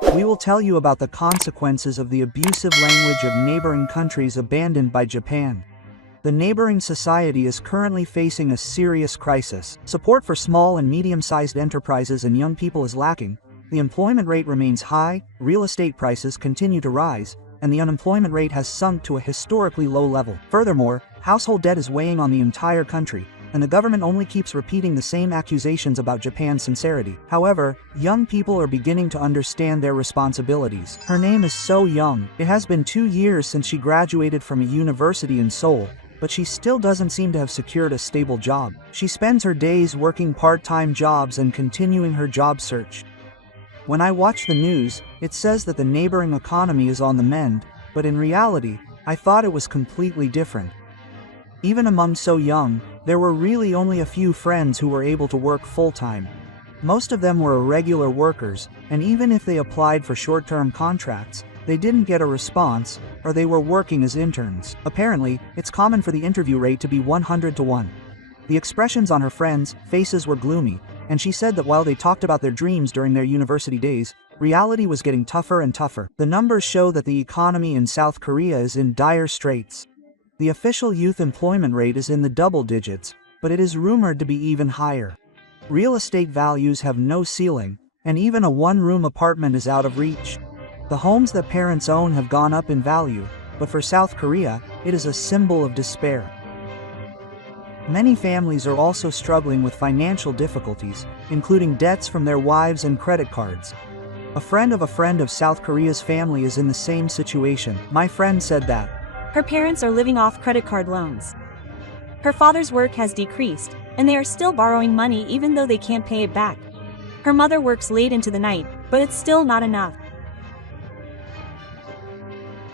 We will tell you about the consequences of the abusive language of neighboring countries abandoned by Japan. The neighboring society is currently facing a serious crisis. Support for small and medium-sized enterprises and young people is lacking. The employment rate remains high, real estate prices continue to rise, and the unemployment rate has sunk to a historically low level. Furthermore, household debt is weighing on the entire country, and the government only keeps repeating the same accusations about Japan's sincerity. However, young people are beginning to understand their responsibilities. Her name is So Young. It has been 2 years since she graduated from a university in Seoul, but she still doesn't seem to have secured a stable job. She spends her days working part-time jobs and continuing her job search. When I watch the news, it says that the neighboring economy is on the mend, but in reality, I thought it was completely different. Even among So Young, there were really only a few friends who were able to work full-time. Most of them were irregular workers, and even if they applied for short-term contracts, they didn't get a response, or they were working as interns. Apparently, it's common for the interview rate to be 100 to 1. The expressions on her friends' faces were gloomy, and she said that while they talked about their dreams during their university days, reality was getting tougher and tougher. The numbers show that the economy in South Korea is in dire straits. The official youth employment rate is in the double digits, but it is rumored to be even higher. Real estate values have no ceiling, and even a one-room apartment is out of reach. The homes that parents own have gone up in value, but for South Korea, it is a symbol of despair. Many families are also struggling with financial difficulties, including debts from their wives and credit cards. A friend of South Korea's family is in the same situation. My friend said that her parents are living off credit card loans. Her father's work has decreased, and they are still borrowing money even though they can't pay it back. Her mother works late into the night, but it's still not enough.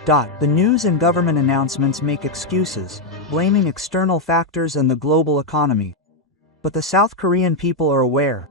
The news and government announcements make excuses, blaming external factors and the global economy. But the South Korean people are aware.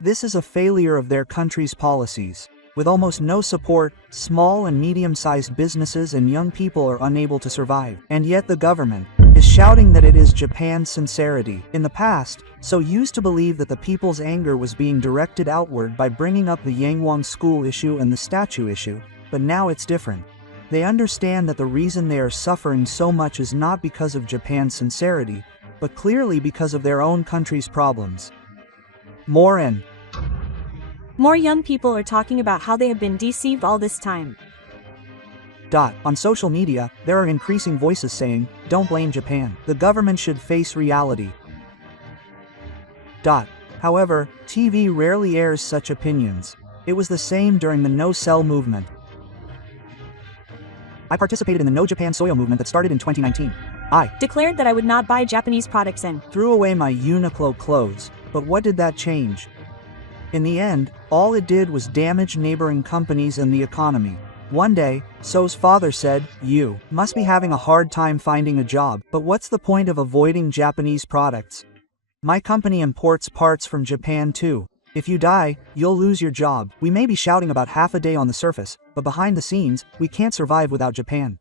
This is a failure of their country's policies. With almost no support, small and medium-sized businesses and young people are unable to survive. And yet the government is shouting that it is Japan's sincerity. In the past, So used to believe that the people's anger was being directed outward by bringing up the Yangwon school issue and the statue issue, but now it's different. They understand that the reason they are suffering so much is not because of Japan's sincerity, but clearly because of their own country's problems. More young people are talking about how they have been deceived all this time. On social media, there are increasing voices saying, "Don't blame Japan. The government should face reality." However, TV rarely airs such opinions. It was the same during the No-Sell movement. I participated in the No Japan Soyo movement that started in 2019. I declared that I would not buy Japanese products and threw away my Uniqlo clothes, but what did that change? In the end, all it did was damage neighboring companies and the economy. One day, So's father said, "You must be having a hard time finding a job, but what's the point of avoiding Japanese products? My company imports parts from Japan too. If you die, you'll lose your job." We may be shouting about half a day on the surface, but behind the scenes, we can't survive without Japan.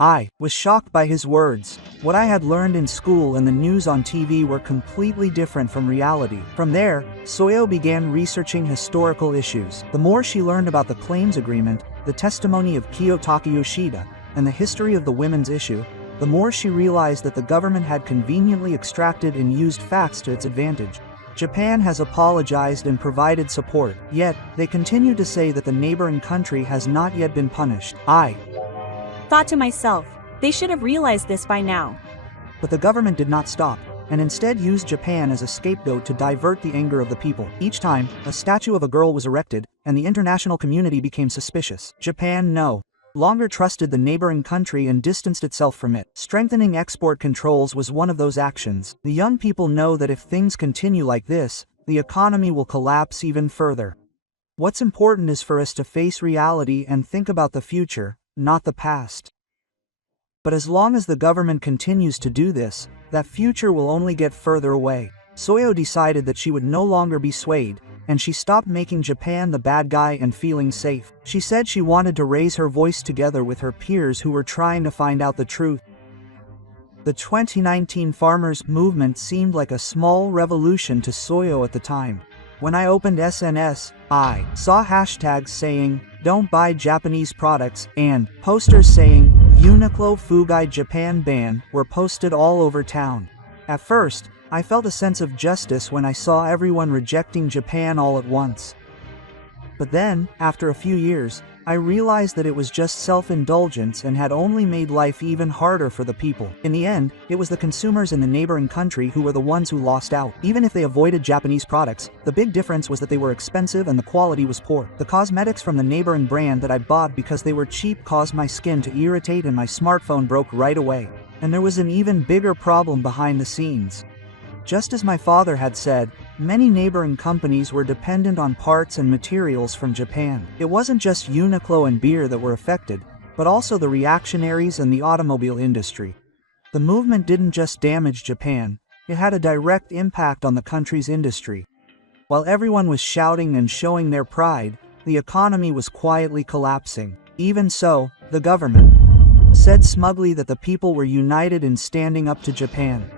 I was shocked by his words. What I had learned in school and the news on TV were completely different from reality. From there, Soyo began researching historical issues. The more she learned about the claims agreement, the testimony of Kiyotaka Yoshida, and the history of the women's issue, the more she realized that the government had conveniently extracted and used facts to its advantage. Japan has apologized and provided support, yet, they continue to say that the neighboring country has not yet been punished. I thought to myself, they should have realized this by now. But the government did not stop, and instead used Japan as a scapegoat to divert the anger of the people. Each time, a statue of a girl was erected, and the international community became suspicious. Japan no longer trusted the neighboring country and distanced itself from it. Strengthening export controls was one of those actions. The young people know that if things continue like this, the economy will collapse even further. What's important is for us to face reality and think about the future, not the past. But as long as the government continues to do this, that future will only get further away. Soyo decided that she would no longer be swayed, and she stopped making Japan the bad guy and feeling safe. She said she wanted to raise her voice together with her peers who were trying to find out the truth. The 2019 farmers' movement seemed like a small revolution to Soyo at the time. When I opened SNS, I saw hashtags saying, "Don't buy Japanese products," and posters saying, "Uniqlo Fugai Japan ban," were posted all over town. At first, I felt a sense of justice when I saw everyone rejecting Japan all at once. But then, after a few years, I realized that it was just self-indulgence and had only made life even harder for the people. In the end, it was the consumers in the neighboring country who were the ones who lost out. Even if they avoided Japanese products, the big difference was that they were expensive and the quality was poor. The cosmetics from the neighboring brand that I bought because they were cheap caused my skin to irritate and my smartphone broke right away. And there was an even bigger problem behind the scenes. Just as my father had said, many neighboring companies were dependent on parts and materials from Japan. It wasn't just Uniqlo and beer that were affected, but also the reactionaries and the automobile industry. The movement didn't just damage Japan, it had a direct impact on the country's industry. While everyone was shouting and showing their pride, the economy was quietly collapsing. Even so, the government said smugly that the people were united in standing up to Japan.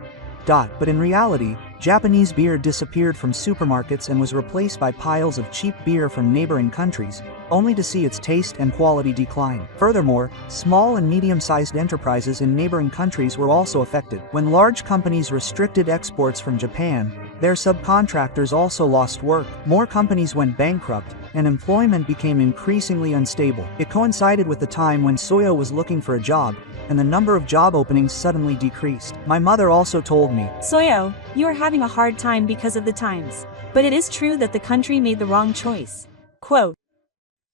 But in reality, Japanese beer disappeared from supermarkets and was replaced by piles of cheap beer from neighboring countries, only to see its taste and quality decline. Furthermore, small and medium-sized enterprises in neighboring countries were also affected. When large companies restricted exports from Japan, their subcontractors also lost work. More companies went bankrupt, and employment became increasingly unstable. It coincided with the time when Soyo was looking for a job, and the number of job openings suddenly decreased. My mother also told me, "Soyo, you are having a hard time because of the times. But it is true that the country made the wrong choice. Quote,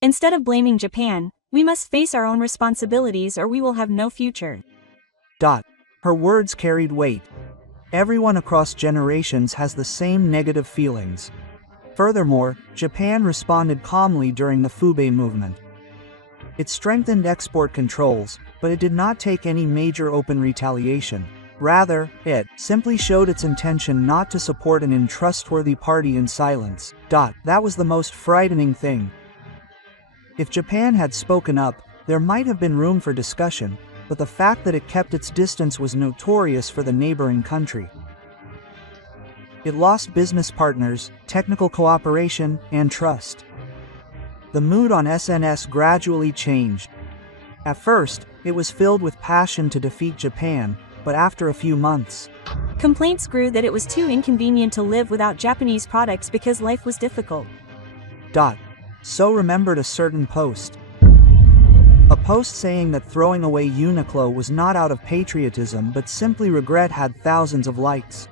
instead of blaming Japan, we must face our own responsibilities or we will have no future." Her words carried weight. Everyone across generations has the same negative feelings. Furthermore, Japan responded calmly during the Fubei movement. It strengthened export controls, but it did not take any major open retaliation. Rather, it simply showed its intention not to support an untrustworthy party in silence. That was the most frightening thing. If Japan had spoken up, there might have been room for discussion, but the fact that it kept its distance was notorious for the neighboring country. It lost business partners, technical cooperation, and trust. The mood on SNS gradually changed. At first, it was filled with passion to defeat Japan, but after a few months, complaints grew that it was too inconvenient to live without Japanese products because life was difficult. So remembered a certain post. A post saying that throwing away Uniqlo was not out of patriotism but simply regret had thousands of likes.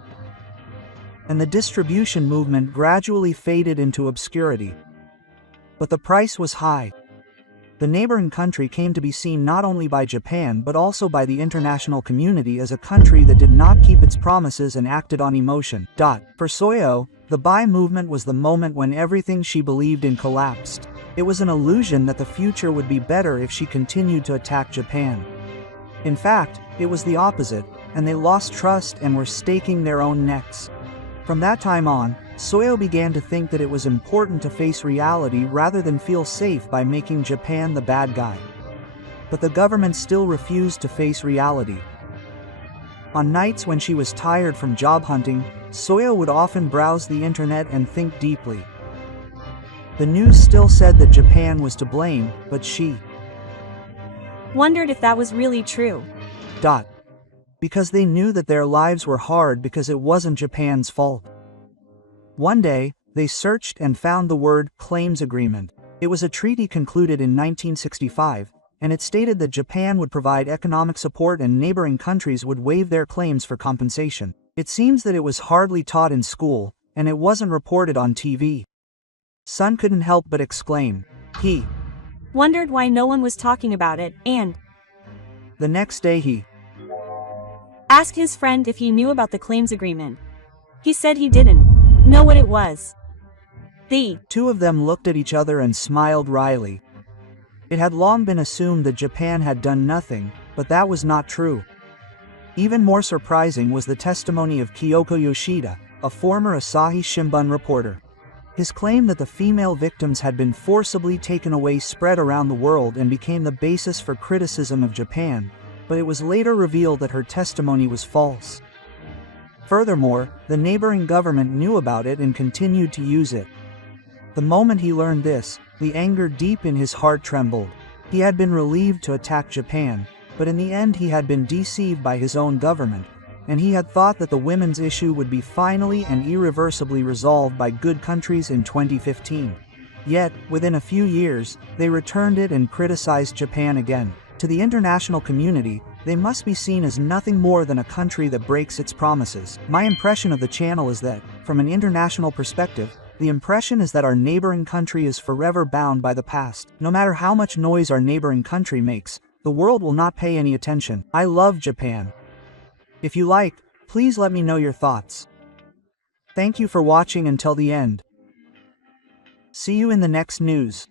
And the distribution movement gradually faded into obscurity. But the price was high. The neighboring country came to be seen not only by Japan but also by the international community as a country that did not keep its promises and acted on emotion. For Soyo, the buy movement was the moment when everything she believed in collapsed. It was an illusion that the future would be better if she continued to attack Japan. In fact, it was the opposite, and they lost trust and were staking their own necks. From that time on, Soyo began to think that it was important to face reality rather than feel safe by making Japan the bad guy. But the government still refused to face reality. On nights when she was tired from job hunting, Soyo would often browse the internet and think deeply. The news still said that Japan was to blame, but she wondered if that was really true. Because they knew that their lives were hard because it wasn't Japan's fault. One day, they searched and found the word claims agreement. It was a treaty concluded in 1965, and it stated that Japan would provide economic support and neighboring countries would waive their claims for compensation. It seems that it was hardly taught in school, and it wasn't reported on TV. Son couldn't help but exclaim. He wondered why no one was talking about it, and the next day he asked his friend if he knew about the claims agreement. He said he didn't know what it was. The two of them looked at each other and smiled wryly. It had long been assumed that Japan had done nothing, but that was not true. Even more surprising was the testimony of Kyoko Yoshida, a former Asahi Shimbun reporter. His claim that the female victims had been forcibly taken away spread around the world and became the basis for criticism of Japan, but it was later revealed that her testimony was false. Furthermore, the neighboring government knew about it and continued to use it. The moment he learned this, the anger deep in his heart trembled. He had been relieved to attack Japan, but in the end he had been deceived by his own government, and he had thought that the women's issue would be finally and irreversibly resolved by good countries in 2015. Yet, within a few years, they returned it and criticized Japan again. To the international community, they must be seen as nothing more than a country that breaks its promises. My impression of the channel is that, from an international perspective, the impression is that our neighboring country is forever bound by the past. No matter how much noise our neighboring country makes, the world will not pay any attention. I love Japan. If you like, please let me know your thoughts. Thank you for watching until the end. See you in the next news.